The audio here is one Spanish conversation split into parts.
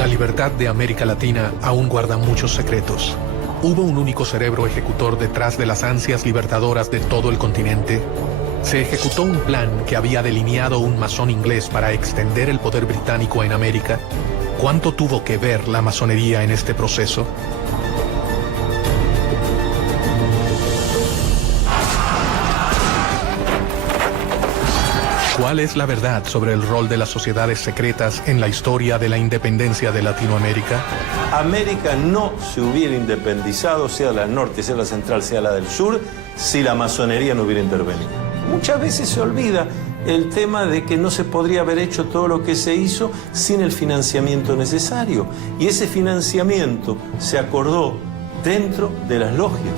La libertad de América Latina aún guarda muchos secretos. ¿Hubo un único cerebro ejecutor detrás de las ansias libertadoras de todo el continente? ¿Se ejecutó un plan que había delineado un masón inglés para extender el poder británico en América? ¿Cuánto tuvo que ver la masonería en este proceso? ¿Cuál es la verdad sobre el rol de las sociedades secretas en la historia de la independencia de Latinoamérica? América no se hubiera independizado, sea la del norte, sea la central, sea la del sur, si la masonería no hubiera intervenido. Muchas veces se olvida el tema de que no se podría haber hecho todo lo que se hizo sin el financiamiento necesario. Y ese financiamiento se acordó dentro de las logias.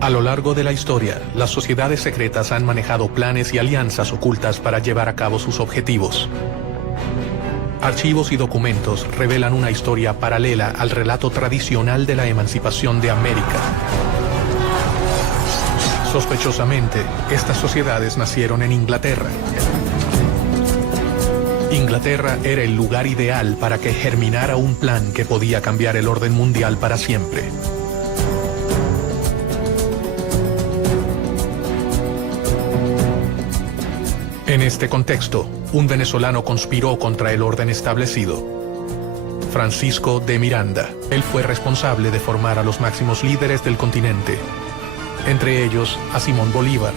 A lo largo de la historia, las sociedades secretas han manejado planes y alianzas ocultas para llevar a cabo sus objetivos. Archivos y documentos revelan una historia paralela al relato tradicional de la emancipación de América. Sospechosamente, estas sociedades nacieron en Inglaterra. Inglaterra era el lugar ideal para que germinara un plan que podía cambiar el orden mundial para siempre. En este contexto, un venezolano conspiró contra el orden establecido. Francisco de Miranda. Él fue responsable de formar a los máximos líderes del continente, entre ellos a Simón Bolívar,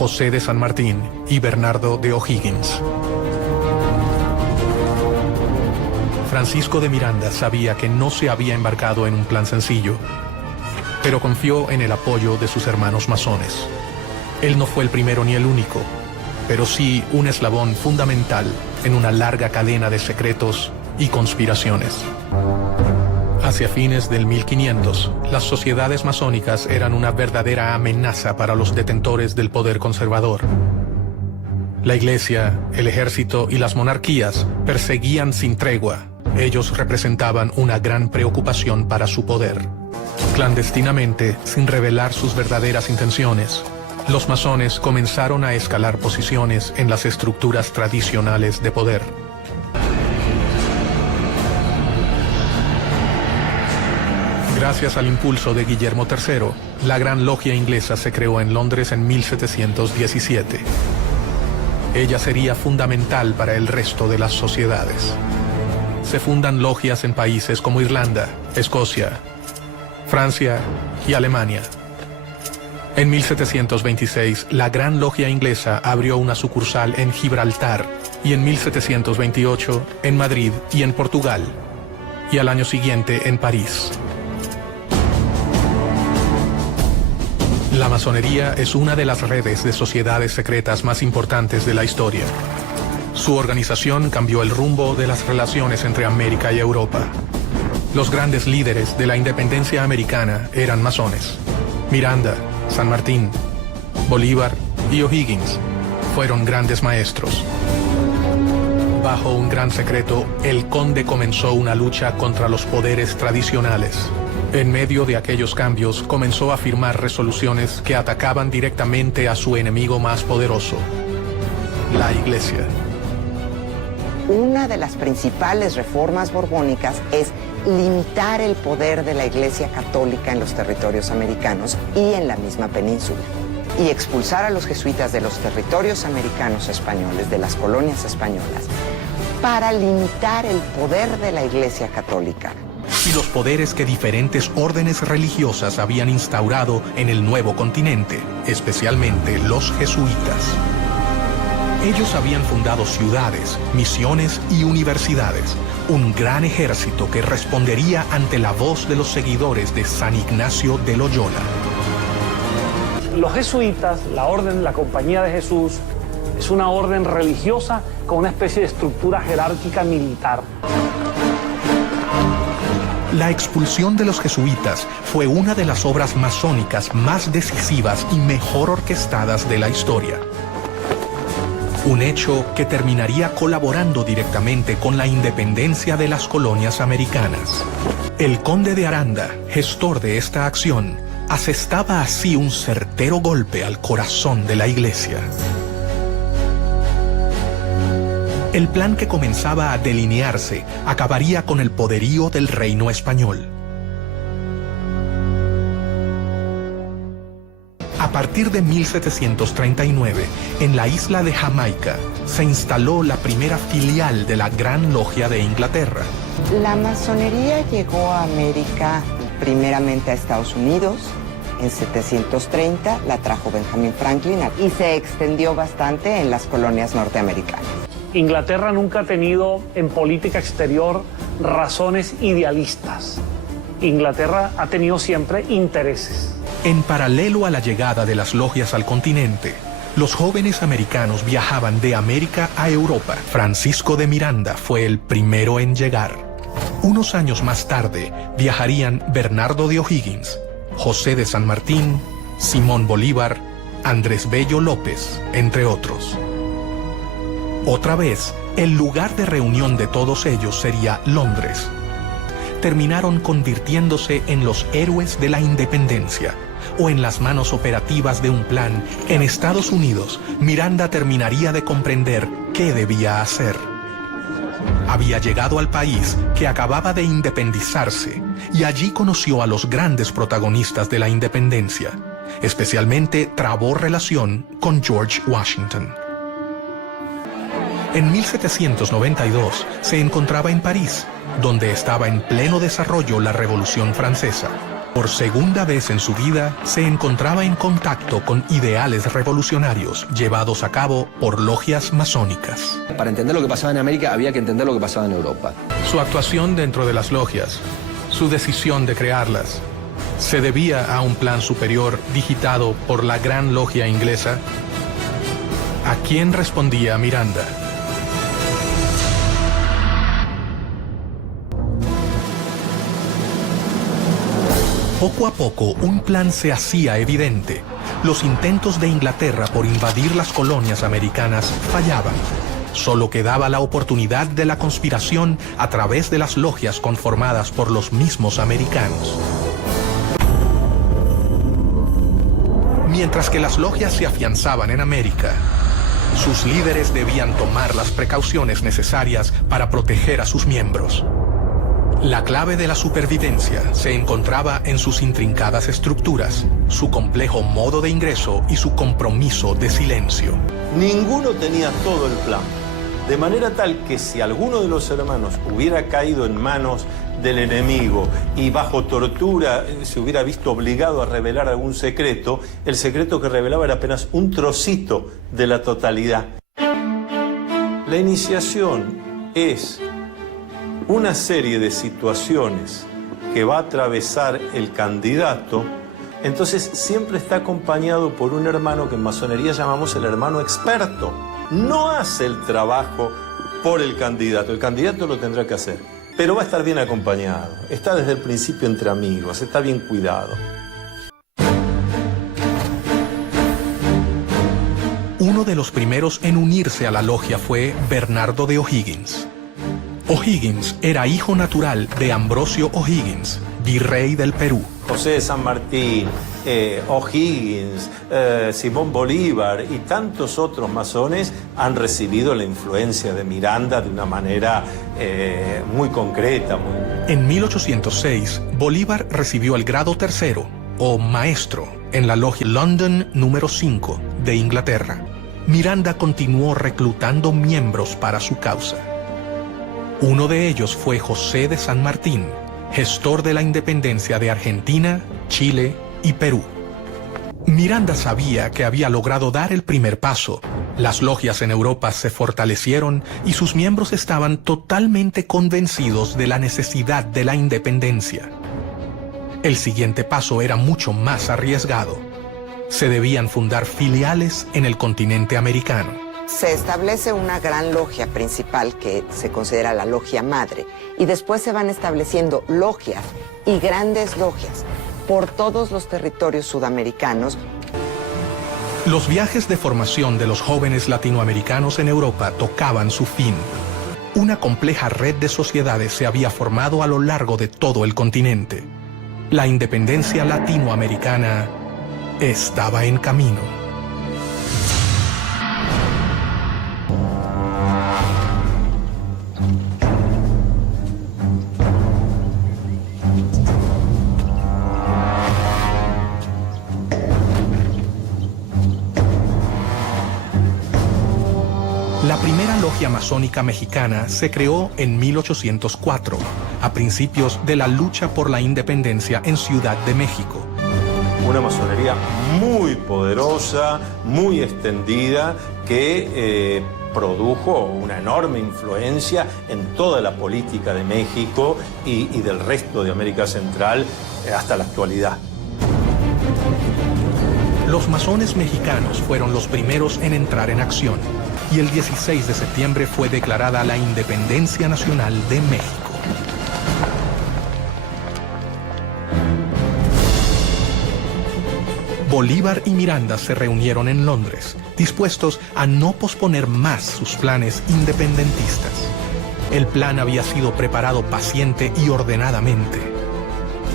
José de San Martín y Bernardo de O'Higgins. Francisco de Miranda sabía que no se había embarcado en un plan sencillo, pero confió en el apoyo de sus hermanos masones. Él no fue el primero ni el único, pero sí un eslabón fundamental en una larga cadena de secretos y conspiraciones. Hacia fines del 1500, las sociedades masónicas eran una verdadera amenaza para los detentores del poder conservador. La Iglesia, el ejército y las monarquías perseguían sin tregua. Ellos representaban una gran preocupación para su poder. Clandestinamente, sin revelar sus verdaderas intenciones, los masones comenzaron a escalar posiciones en las estructuras tradicionales de poder. Gracias al impulso de Guillermo III, la Gran Logia Inglesa se creó en Londres en 1717. Ella sería fundamental para el resto de las sociedades. Se fundan logias en países como Irlanda, Escocia, Francia y Alemania. En 1726, la Gran Logia Inglesa abrió una sucursal en Gibraltar y en 1728 en Madrid y en Portugal, y al año siguiente en París. La masonería es una de las redes de sociedades secretas más importantes de la historia. Su organización cambió el rumbo de las relaciones entre América y Europa. Los grandes líderes de la independencia americana eran masones. Miranda, San Martín, Bolívar y O'Higgins fueron grandes maestros. Bajo un gran secreto, el conde comenzó una lucha contra los poderes tradicionales. En medio de aquellos cambios, comenzó a firmar resoluciones que atacaban directamente a su enemigo más poderoso, la Iglesia. Una de las principales reformas borbónicas es limitar el poder de la Iglesia Católica en los territorios americanos y en la misma península, y expulsar a los jesuitas de los territorios americanos españoles, de las colonias españolas, para limitar el poder de la Iglesia Católica. Y los poderes que diferentes órdenes religiosas habían instaurado en el nuevo continente, especialmente los jesuitas. Ellos habían fundado ciudades, misiones y universidades, un gran ejército que respondería ante la voz de los seguidores de San Ignacio de Loyola. Los jesuitas, la orden, la Compañía de Jesús, es una orden religiosa con una especie de estructura jerárquica militar. La expulsión de los jesuitas fue una de las obras masónicas más decisivas y mejor orquestadas de la historia. Un hecho que terminaría colaborando directamente con la independencia de las colonias americanas. El conde de Aranda, gestor de esta acción, asestaba así un certero golpe al corazón de la Iglesia. El plan que comenzaba a delinearse acabaría con el poderío del reino español. A partir de 1739, en la isla de Jamaica, se instaló la primera filial de la Gran Logia de Inglaterra. La masonería llegó a América primeramente a Estados Unidos. En 730 la trajo Benjamin Franklin y se extendió bastante en las colonias norteamericanas. Inglaterra nunca ha tenido en política exterior razones idealistas. Inglaterra ha tenido siempre intereses. En paralelo a la llegada de las logias al continente, los jóvenes americanos viajaban de América a Europa. Francisco de Miranda fue el primero en llegar. Unos años más tarde viajarían Bernardo de O'Higgins, José de San Martín, Simón Bolívar, Andrés Bello López, entre otros. Otra vez, el lugar de reunión de todos ellos sería Londres. Terminaron convirtiéndose en los héroes de la independencia, o en las manos operativas de un plan. En Estados Unidos, Miranda terminaría de comprender qué debía hacer. Había llegado al país que acababa de independizarse y allí conoció a los grandes protagonistas de la independencia. Especialmente trabó relación con George Washington. En 1792 se encontraba en París, donde estaba en pleno desarrollo la Revolución Francesa. Por segunda vez en su vida, se encontraba en contacto con ideales revolucionarios llevados a cabo por logias masónicas. Para entender lo que pasaba en América había que entender lo que pasaba en Europa. Su actuación dentro de las logias, su decisión de crearlas, ¿se debía a un plan superior digitado por la Gran Logia inglesa? ¿A quién respondía Miranda? Poco a poco, un plan se hacía evidente. Los intentos de Inglaterra por invadir las colonias americanas fallaban. Solo quedaba la oportunidad de la conspiración a través de las logias conformadas por los mismos americanos. Mientras que las logias se afianzaban en América, sus líderes debían tomar las precauciones necesarias para proteger a sus miembros. La clave de la supervivencia se encontraba en sus intrincadas estructuras, su complejo modo de ingreso y su compromiso de silencio. Ninguno tenía todo el plan, de manera tal que si alguno de los hermanos hubiera caído en manos del enemigo y bajo tortura se hubiera visto obligado a revelar algún secreto, el secreto que revelaba era apenas un trocito de la totalidad. La iniciación es una serie de situaciones que va a atravesar el candidato, entonces siempre está acompañado por un hermano que en masonería llamamos el hermano experto. No hace el trabajo por el candidato lo tendrá que hacer, pero va a estar bien acompañado, está desde el principio entre amigos, está bien cuidado. Uno de los primeros en unirse a la logia fue Bernardo de O'Higgins. O'Higgins era hijo natural de Ambrosio O'Higgins, virrey del Perú. José de San Martín, O'Higgins, Simón Bolívar y tantos otros masones han recibido la influencia de Miranda de una manera muy concreta. En 1806, Bolívar recibió el grado tercero, o maestro, en la logia London número 5 de Inglaterra. Miranda continuó reclutando miembros para su causa. Uno de ellos fue José de San Martín, gestor de la independencia de Argentina, Chile y Perú. Miranda sabía que había logrado dar el primer paso. Las logias en Europa se fortalecieron y sus miembros estaban totalmente convencidos de la necesidad de la independencia. El siguiente paso era mucho más arriesgado. Se debían fundar filiales en el continente americano. Se establece una gran logia principal que se considera la logia madre y después se van estableciendo logias y grandes logias por todos los territorios sudamericanos. Los viajes de formación de los jóvenes latinoamericanos en Europa tocaban su fin. Una compleja red de sociedades se había formado a lo largo de todo el continente. La independencia latinoamericana estaba en camino. La primera logia masónica mexicana se creó en 1804, a principios de la lucha por la independencia en Ciudad de México. Una masonería muy poderosa, muy extendida, que produjo una enorme influencia en toda la política de México y del resto de América Central hasta la actualidad. Los masones mexicanos fueron los primeros en entrar en acción y el 16 de septiembre fue declarada la Independencia Nacional de México. Bolívar y Miranda se reunieron en Londres, dispuestos a no posponer más sus planes independentistas. El plan había sido preparado paciente y ordenadamente.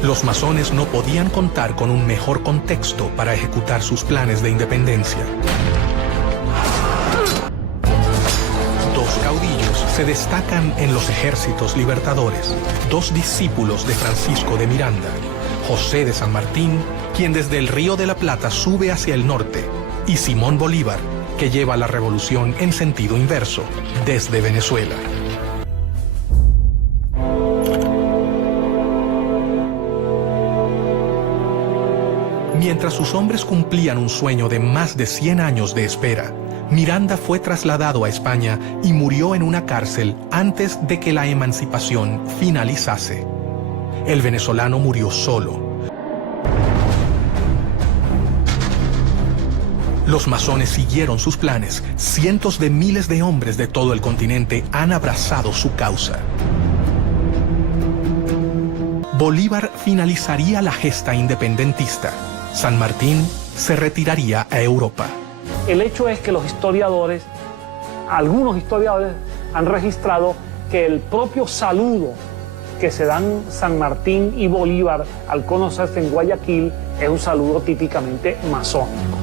Los masones no podían contar con un mejor contexto para ejecutar sus planes de independencia. Dos caudillos se destacan en los ejércitos libertadores, dos discípulos de Francisco de Miranda, José de San Martín, quien desde el Río de la Plata sube hacia el norte, y Simón Bolívar, que lleva la revolución en sentido inverso, desde Venezuela. Mientras sus hombres cumplían un sueño de más de 100 años de espera, Miranda fue trasladado a España y murió en una cárcel antes de que la emancipación finalizase. El venezolano murió solo. Los masones siguieron sus planes. Cientos de miles de hombres de todo el continente han abrazado su causa. Bolívar finalizaría la gesta independentista. San Martín se retiraría a Europa. El hecho es que los historiadores, algunos historiadores, han registrado que el propio saludo que se dan San Martín y Bolívar al conocerse en Guayaquil es un saludo típicamente masónico.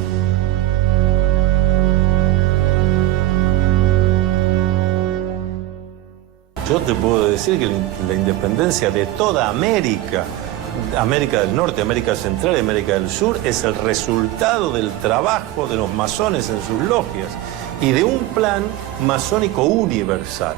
Yo te puedo decir que la independencia de toda América, América del Norte, América Central y América del Sur, es el resultado del trabajo de los masones en sus logias y de un plan masónico universal.